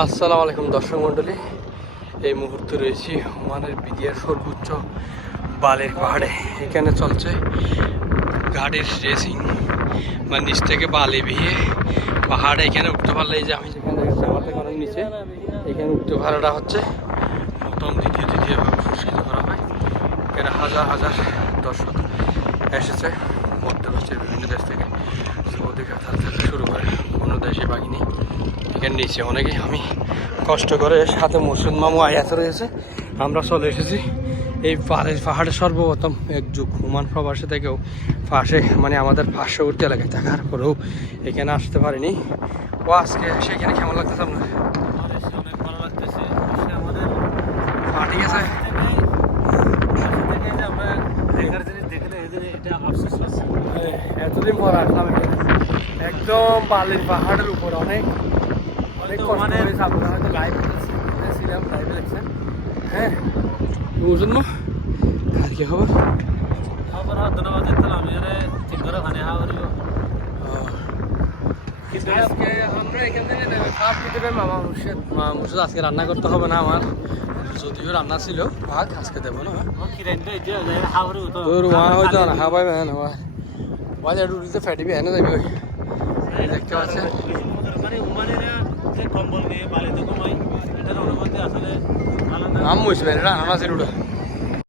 আসসালামু আলাইকুম দর্শক মণ্ডলী। এই মুহূর্তে রয়েছি ওমানের বিদিয়ার সর্বোচ্চ বালের পাহাড়ে। এখানে চলছে গাড়ির রেসিং বা নিচ থেকে বালি বিয়ে পাহাড়ে এখানে উঠতে পারলে এই যে আমি যেখানে থেকে অনেক নিচে, এখানে উঠতে পারাটা হচ্ছে প্রথম, দ্বিতীয় তৃতীয়ভাবে পুরস্কৃত করা হয়। এখানে হাজার হাজার দর্শক এসেছে। মধ্যপ্রাচ্যের বিভিন্ন দেশ থেকে শুরু করে দেশে বাকি নেই এখানে নিচে অনেকেই আমি কষ্ট করে সাথে মুসলিম মামু আয়াত রয়েছে। আমরা চলে এসেছি এই পাহাড়ের পাহাড়ে সর্বপ্রথম এক যুগ হুমান প্রবাসী থেকেও পাশে মানে আমাদের পার্শ্ববর্তী এলাকায় থাকার পরেও এখানে আসতে পারিনি। ও আজকে সেখানে কেমন লাগতেছে আপনার? অনেক ভালো লাগতেছে। আমাদের ঠিক আছে? এতদিন পর আসলাম এখানে। একদম বালির পাহাড়ের উপর অনেক অনেক মানে- আপনারা হয়তো লাইভ ছিলাম লাইভে দেখছেন হ্যাঁ বুঝুন আর কি খবর? আবার ধন্যবাদ দিতাম আমি এর ঠিক করে খানে করিব। কিন্তু আজকে আমরা এখান থেকে মামা মুর্শিদ। মামা মুর্শিদ আজকে রান্না করতে হবে না আমার। যদিও রান্না ছিল ভাগ আজকে দেবো না। তোর মা হয়তো না হা পাইবে না ভাই ভাই একটু উঠতে ফেটিবি এনে যাবি দেখতে পাচ্ছেন। মানে উমানেরা যে কম্বল নিয়ে বালিতে ঘুমাই এটার অনুভূতি আসলে ভালো না নাম না আমরা